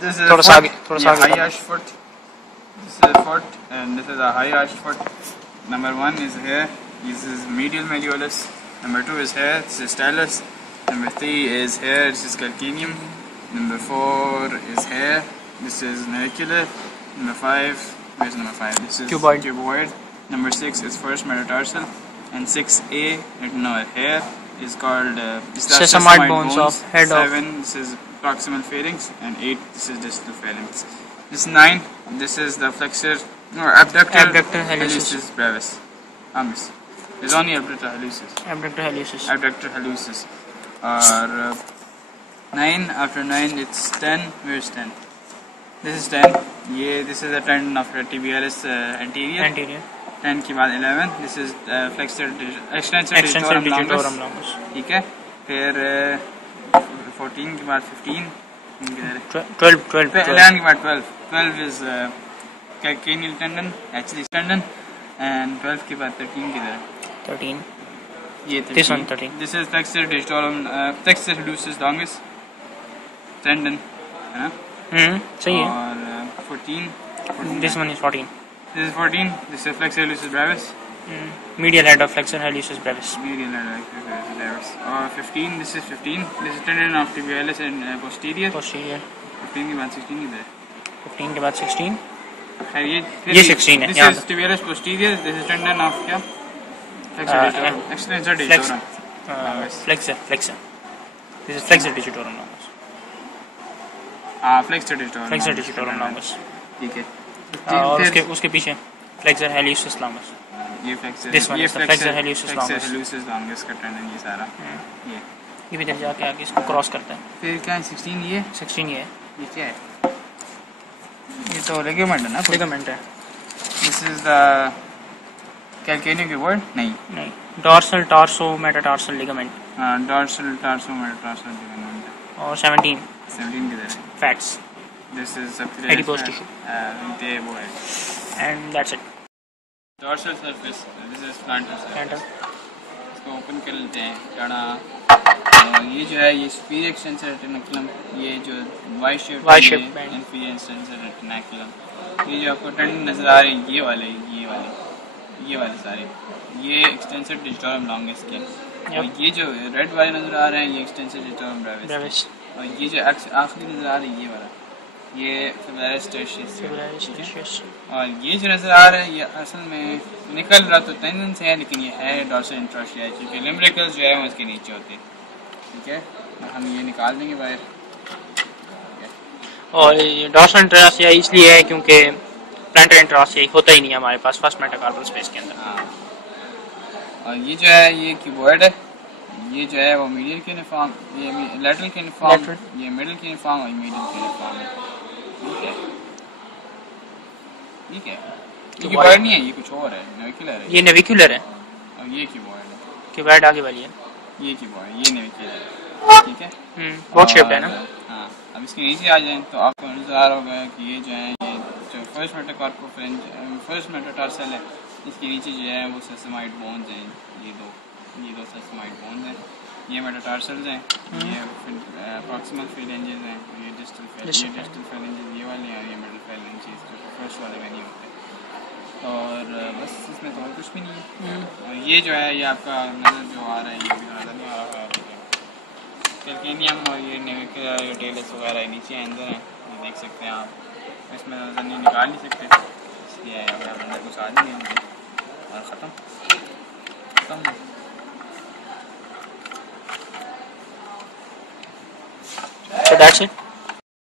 This is थोड़ा सा आगे high arched foot. This is a foot and this is a high arched foot. Number 1 is here. This is medial malleolus. Number 2 is here. This is talus. Number 3 is here. This is calcaneum. Number 4 is here. This is navicular. Number 5. Where's number 5? This is cuboid. Number 6 is first metatarsal. And 6A written over here is called sesamoid bones of head 7. This is proximal phalanx. And 8. This is distal phalanx. This is 9. This is the flexor or abductor hallucis brevis. There's only abductor hallucis. Abductor hallucis. Or 9. After 9, it's 10. Where's 10? This is 10. Yeah, this is a tendon of tibialis anterior. 10 के बाद 11. This is flexor extensor digitorum longus. ठीक है. फिर 14 के बाद 15. 12 11 के बाद 12. 12 is calcaneal tendon, Achilles tendon, and 12 के बाद 13 किधर है? 13. ये 13. This one 13. This is flexor digitorum, flexor hallucis longus tendon, है ना? सही है. और 14. This one is 14. This is 14. This is flexor hallucis brevis. Medial head of flexor hallucis brevis. Medial head of flexor hallucis brevis. Or 15. This is 15. This is tendon of tibialis and posterior. 15 के बाद 16 किधर है? 15 के बाद 16. ये 16 है. This is tibialis posterior. This is tendon of क्या? Flexor digitorum. Extensor digitorum. Flexor. This is flexor digitorum longus. Flexor digitorum longus. ठीक है. और उसके पीछे flexor hallucis longus. ये flexor. This one is the flexor hallucis longus. Flexor hallucis longus का tendon ये सारा. ये भी इधर जाके आगे इसको क्रॉस करता है. फिर क्या है? 16 ये. 16 ये है. ये क्या है? ये तो ligament है ना? Ligament है. This is the calcaneal cuboid? नहीं. Dorsal tarso-metatarsal ligament. Dorsal tarso-metatarsal ligament. और 17 किधर है? Fats. This is adipose tissue. वो है. And that's it. Dorsal surface. This is plantar surface. इसको ओपन कर लेते हैं. टाड़ा. ये जो है ये superior extensor retinaculum. ये जो Y-shaped band. Inferior extensor retinaculum. ये जो आपको टेंडन नजर आ रहे हैं ये वाले सारे ये extensor digitorum longus के. और ये जो रेड वाले नजर आ रहे हैं ये extensor digitorum brevis. और ये जो आखिरी नजर आ रही है ये वाला ये fibraris tertius. और ये जो नजर आ रहा है ये असल में निकल रहा तो टेंडन से है लेकिन ये है dorsal interosseous क्योंकि limbricals जो है वो इसके नीचे होते हैं. ठीक है. हम ये निकाल देंगे बाहर. और ये dorsal interosseous इसलिए है क्योंकि plantar interosseous होता ही नहीं है हमारे पास फर्स्ट मेटाकार्पल स्पेस के अंदर. और ये जो है ये cuboid है. ये जो है वो medial cuneiform, ये lateral cuneiform, ये middle cuneiform और medial cuneiform है. ठीक है. ये cuboid नहीं है ये कुछ और है. navicular है. ये navicular है. और ये cuboid है. cuboid आगे वाली है. ये cuboid ये navicular है. ठीक है. बहुत shaped है ना. हाँ. अब इसके नीचे आ जाएं तो आपको नजर आ रहा होगा कि ये जो है ये जो फर्स्ट metatarsal है इसके नीचे जो है वो sesamoid bones हैं. ये दो sesamoid bones हैं. ये metatarsals हैं. ये proximal phalanges हैं. ये distal phalanges ये वाले हैं. ये middle phalanges जो फर्स्ट वाले में नहीं होते. और बस इसमें तो और कुछ भी नहीं है. और ये जो है ये आपका नजर जो आ रहा है ये भी नजर नहीं आ रहा है. calcaneum और ये navicular talus वगैरह नीचे अंदर हैं. ये देख सकते हैं आप. इसमें नजर नहीं निकाल नहीं सकते इसलिए अंदर कुछ आ नहीं है और ख़त्म. So that's it.